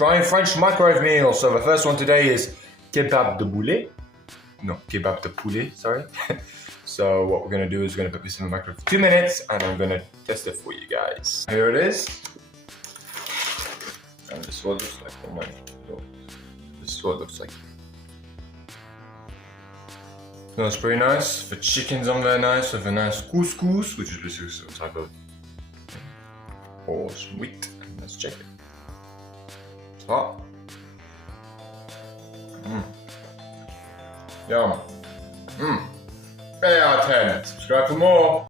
Trying French microwave meals. So the first one today is Kebab de Poulet. No, Kebab de Poulet, sorry. So what we're gonna do is we're gonna put this in the microwave for 2 minutes and I'm gonna test it for you guys. Here it is. And this is what it looks like. Oh my God. This is what it looks like. Smells pretty nice. The chicken's on there nice with a nice couscous, which is basically some type of horse meat. Let's check it. It's hot. Yum. 8 out of 10. Subscribe for more.